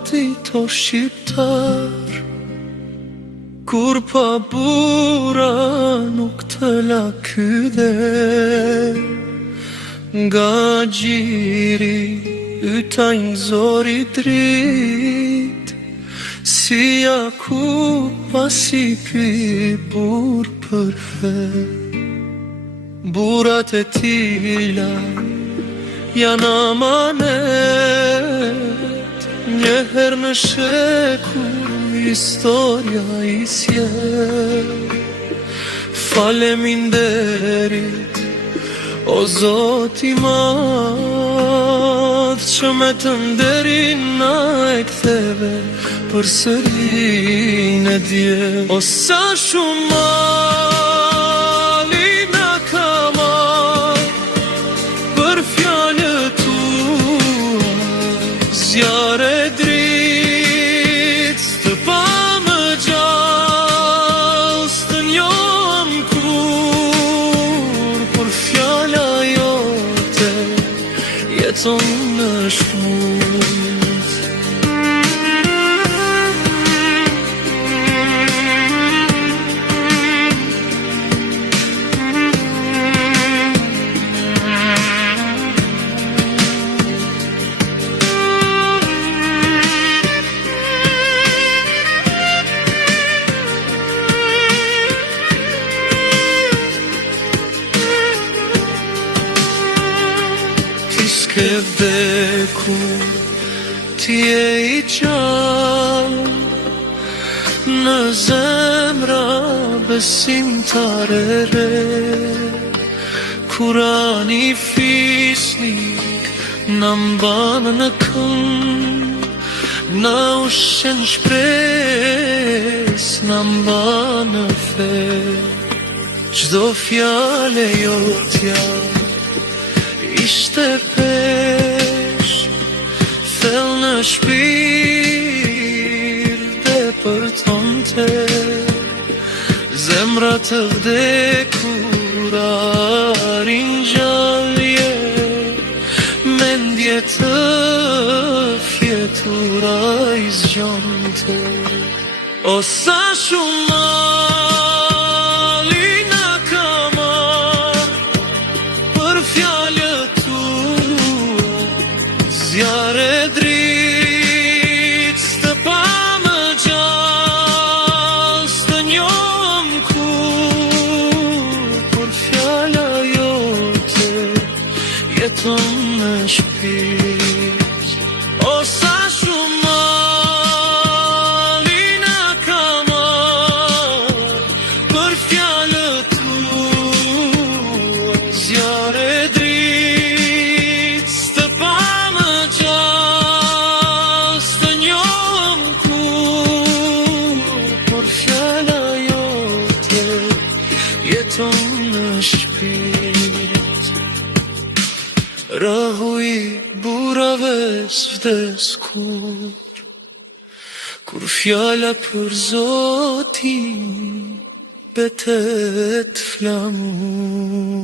gati to shqiptar, kur pa bura nuk të la kyde. Nga gjiri ytajnë zori drit, si Jakub pasi pi bur për fe. Burat e tila janë amanet, njëher në shekull historia i sjell. Faleminderit o Zot i madh, që me të nderin na e ktheve përsëri në dje. O sa shumë mali na ka marrë për fjalët tua, zjarre dritë të pa më gjallë, s'të njohëm kur, por fjala jote jeton në shkurt. S'ke vdekur, ti e i gjallë, në zemra besimtare re. Kurani fisnik na mban në këmbë, na ushqen shpresë, na mban në fe. Çdo fjale jotja ishte pesh, thell në shpirt dhe për tonte. Zemra të vdekura ringjallje, mendje të fjetura i zgjonte. O sa shumë mali na ka marrë për fjalët tua, zjarre dritë s'të pa më gjallë, s'të njohëm kur, por fjala jote jeton në shpirt. O sa shumë mali na ka marrë për fjalët tua, zjarre dritë s'të pa më gjallë, s'të njohëm kur, por fjala jote jeton në shpirt. Rahu i burave s'vdeskur, kur fjala për Zotin betet flamur.